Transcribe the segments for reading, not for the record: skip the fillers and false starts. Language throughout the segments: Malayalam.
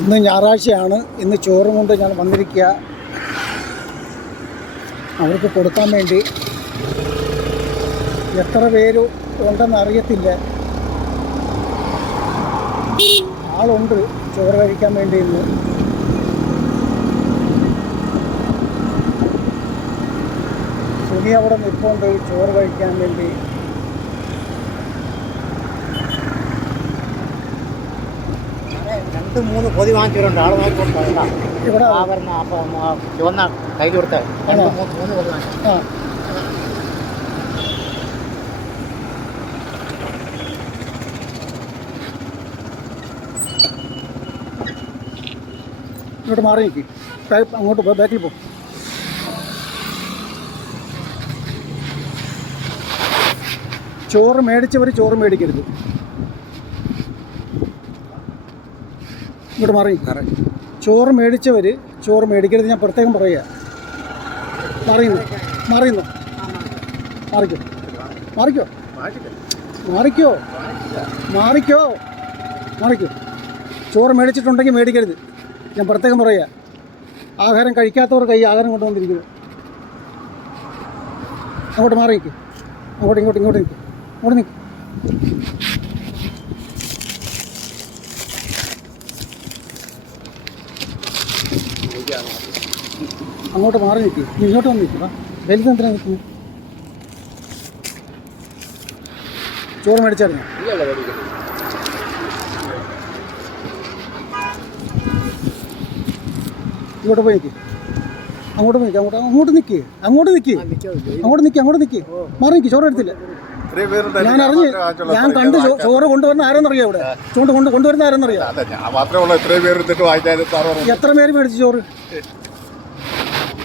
ഇന്ന് ഞായറാഴ്ചയാണ്. ഇന്ന് ചോറും കൊണ്ട് ഞാൻ വന്നിരിക്കുക. അവർക്ക് കൊടുക്കാൻ വേണ്ടി. എത്ര പേര് ഉണ്ടെന്ന് അറിയത്തില്ല. ആളുണ്ട് ചോറ് കഴിക്കാൻ വേണ്ടി. ഇന്ന് സുനി അവിടെ നിൽപ്പുണ്ട് ചോറ് കഴിക്കാൻ വേണ്ടി. രണ്ട് മൂന്ന് പൊതി വാങ്ങിച്ചിട്ടുണ്ട്. ആൾ നോക്കിക്കൊണ്ടോ ഇവിടെ ചുവന്ന കയ്യിൽ കൊടുത്ത മൂന്ന് പൊതി വാങ്ങിച്ചു. ആ ഇങ്ങോട്ട് മാറി നിൽക്കി. അങ്ങോട്ട് പോ, ബാക്കിൽ പോ. ചോറ് മേടിച്ചവർ ചോറ് മേടിക്കരുത്. ഇങ്ങോട്ട് മാറി. ചോറ് മേടിച്ചവർ ചോറ് മേടിക്കരുത്. ഞാൻ പ്രത്യേകം പറയുക. മാറിയുന്നു മാറിക്കോ മാറിക്കോ മാറിക്കോ മാറിക്കോ മാറിക്കോ. ചോറ് മേടിച്ചിട്ടുണ്ടെങ്കിൽ മേടിക്കരുത്. ഞാൻ പ്രത്യേകം പറയുക. ആഹാരം കഴിക്കാത്തവർ കൈ ആഹാരം കൊണ്ടുവന്നിരിക്കുന്നത്. അങ്ങോട്ട് മാറി നിൽക്കും. ഇങ്ങോട്ട് നിൽക്കും. അങ്ങോട്ട് നിൽക്കും. അങ്ങോട്ട് മാറി നിൽക്കും. ഇങ്ങോട്ട് വന്ന് നിൽക്കുക. വലുതെന്തിനാ നിൽക്കുന്നത്? ചോറ് മേടിച്ചായിരുന്നു. ഇങ്ങോട്ട് പോയി നിൽക്കുക. അങ്ങോട്ട് നിൽക്കുക. മാറി നിൽക്കുക. ചോറ് എടുത്തില്ല. ഞാൻ അറിഞ്ഞ് ഞാൻ കണ്ട് ചോറ് കൊണ്ടുവരുന്ന ആരെന്നറിയാം. ഇവിടെ കൊണ്ടുവരുന്ന ആരെന്നറിയാം. എത്ര പേര് മേടിച്ചു ചോറ്?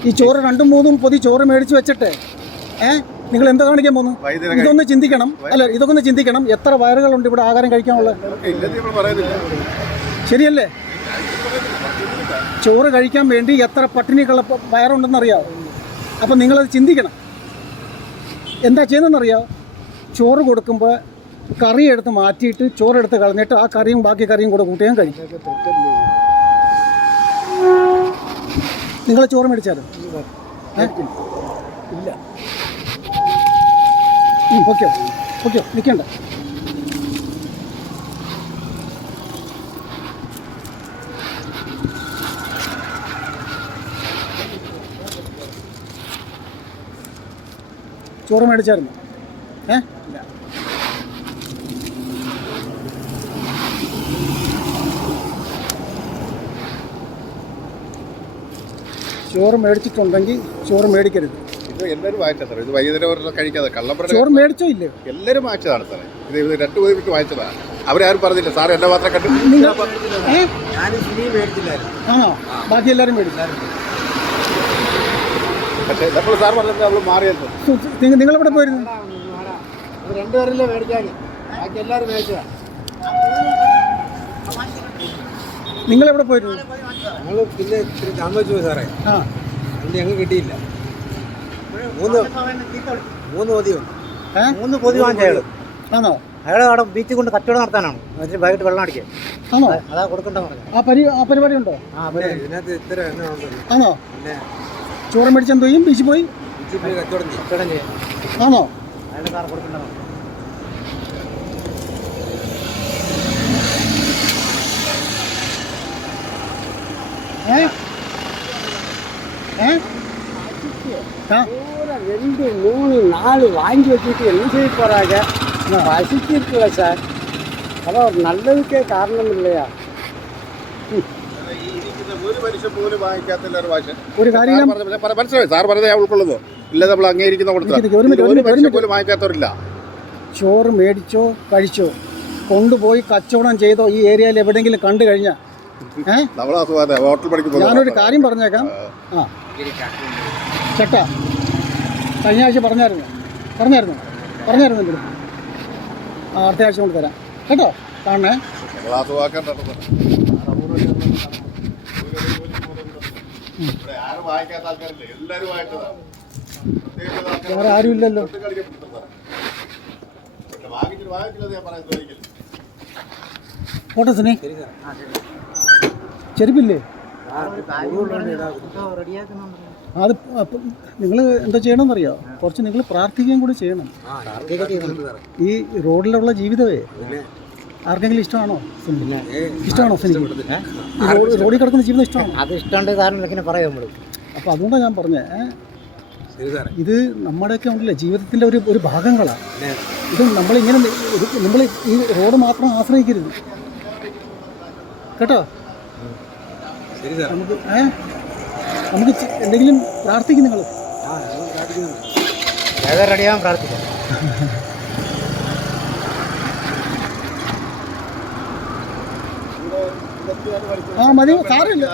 ഈ ചോറ് 2-3 പൊതി ചോറ് മേടിച്ച് വെച്ചിട്ട് നിങ്ങൾ എന്താ കാണിക്കാൻ പോകുന്നു? ഇതൊന്ന് ചിന്തിക്കണം. എത്ര വയറുകളുണ്ട് ഇവിടെ ആഹാരം കഴിക്കാനുള്ളത്? ശരിയല്ലേ? ചോറ് കഴിക്കാൻ വേണ്ടി എത്ര പട്ടിണിക്കുള്ള വയറുണ്ടെന്നറിയാമോ? അപ്പം നിങ്ങളത് ചിന്തിക്കണം. എന്താ ചെയ്യുന്നതെന്നറിയാമോ? ചോറ് കൊടുക്കുമ്പോൾ കറി എടുത്ത് മാറ്റിയിട്ട് ചോറെടുത്ത് കളഞ്ഞിട്ട് ആ കറിയും ബാക്കി കറിയും കൂടെ കൂട്ടിയാൽ കഴിക്കും. നിങ്ങൾ ചോറ് മേടിച്ചാലോ? ഇല്ല. ഓക്കെ നിൽക്കണ്ട. ചോറ് മേടിച്ചായിരുന്നു? ചോറ് മേടിച്ചിട്ടുണ്ടെങ്കിൽ ചോറ് മേടിക്കരുത്. എല്ലാവരും വാങ്ങിച്ചതാണ്. ഇത് വൈകുന്നേരം കഴിക്കാതെ കള്ളപ്പറ ചോറ് മേടിച്ചോ ഇല്ലേ? എല്ലാവരും വാങ്ങിച്ചതാണ് സാറേ. ഇത് 2 പേർക്ക് വാങ്ങിച്ചതാണ്. അവരാരും പറഞ്ഞില്ല. സാർ എന്നെ മാത്രം കണ്ടു. ആണോ? ബാക്കി എല്ലാവരും മേടിച്ചു. പക്ഷേ നമ്മൾ സാർ പറഞ്ഞത് നമ്മൾ മാറിയല്ലോ. നിങ്ങളെവിടെ പോയിരുന്നു? 2 പേരല്ലേ മേടിക്കാൻ. ബാക്കി എല്ലാവരും മേടിച്ചതാ. നിങ്ങളെവിടെ പോയിരുന്നു? ഞങ്ങൾ പിന്നെ താമസിച്ചു സാറേ. അതുകൊണ്ട് ഞങ്ങൾ കിട്ടിയില്ല. 3 പൊതി വാങ്ങിച്ചയാൾ. ആണോ? അയാൾ അവിടെ ബീച്ചിൽ കൊണ്ട് കച്ചവടം നടത്താനാണ്. എന്നിട്ട് വൈകിട്ട് വെള്ളം അടിക്കുക. ആണോ? അതാ കൊടുക്കണ്ട പറഞ്ഞു. ആ പരിപാടി ഉണ്ടോ? ഇതിനകത്ത് ഇത്ര എണ്ണ ഉണ്ട്. ആണോ? പിന്നെ ചോറ് മേടിച്ചെന്ത് ചെയ്യും? ബീച്ചിൽ പോയി കച്ചവടം ചെയ്യാം. ആണോ? അയാളുടെ സാറ് കൊടുക്കണ്ട പറഞ്ഞു. ரெண்டு 3 4 வாங்கி வச்சுட்டு என்ன செய்ய போறாங்க? பசிக்கு இருக்குல்ல சார். அதான் ஒரு நல்லதுக்கே காரணம் இல்லையா? ഒരു കാര്യം മനസ്സിലായി. സാർ പറഞ്ഞത് ഞാൻ ഉൾക്കൊള്ളുന്നു. ഇല്ല, നമ്മൾ അംഗീകരിക്കുന്ന കൊടുത്താൽ വാങ്ങിക്കാത്തവരില്ല. ചോറ് മേടിച്ചോ കഴിച്ചോ കൊണ്ടുപോയി കച്ചവടം ചെയ്തോ ഈ ഏരിയയിൽ എവിടെയെങ്കിലും കണ്ടു കഴിഞ്ഞാൽ ഞാനൊരു കാര്യം പറഞ്ഞേക്കാം. ചേട്ടാ, കഴിഞ്ഞ ആഴ്ച പറഞ്ഞായിരുന്നു എൻ്റെ അടുത്ത ആഴ്ച കൊണ്ട് തരാം കേട്ടോ. കാണണേ. വേറെ ആരും ഇല്ലല്ലോ. ഫോട്ടോസിനെ ചെരുപ്പില്ലേ? അത് നിങ്ങൾ എന്താ ചെയ്യണമെന്നറിയോ? കുറച്ച് നിങ്ങൾ പ്രാർത്ഥിക്കുകയും കൂടി ചെയ്യണം. ഈ റോഡിലുള്ള ജീവിതമേ ആർക്കെങ്കിലും ഇഷ്ടമാണോ? ഇഷ്ടമാണോ സിനിമ? റോഡിൽ കിടക്കുന്ന ജീവിതം ഇഷ്ടമാണോ? അത് ഇഷ്ടമുണ്ട് കാരണം ഇങ്ങനെ പറയാം നമ്മൾ. അപ്പോൾ അതുകൊണ്ടാണ് ഞാൻ പറഞ്ഞത്, ഇത് നമ്മുടെയൊക്കെ ഉണ്ടല്ലേ ജീവിതത്തിൻ്റെ ഒരു ഭാഗങ്ങളാണ്. ഇത് നമ്മളിങ്ങനെ നമ്മൾ ഈ റോഡ് മാത്രം ആശ്രയിക്കരുത് കേട്ടോ. നമുക്ക് നമുക്ക് എന്തെങ്കിലും പ്രാർത്ഥിക്കും നിങ്ങൾ. റെഡിയാവാൻ പ്രാർത്ഥിക്കാം. മതി, സാറില്ല.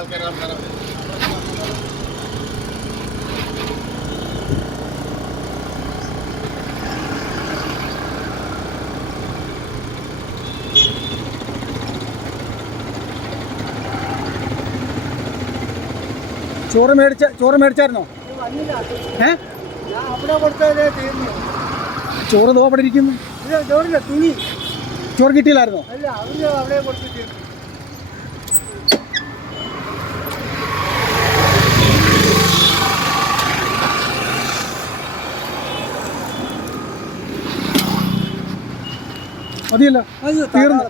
ചോറ് മേടിച്ചായിരുന്നോ? ചോറ് ദോ അവിടെ ഇരിക്കുന്നു. ചോറ് കിട്ടിയില്ലായിരുന്നോ? മതിയല്ലോ, തീർന്നു.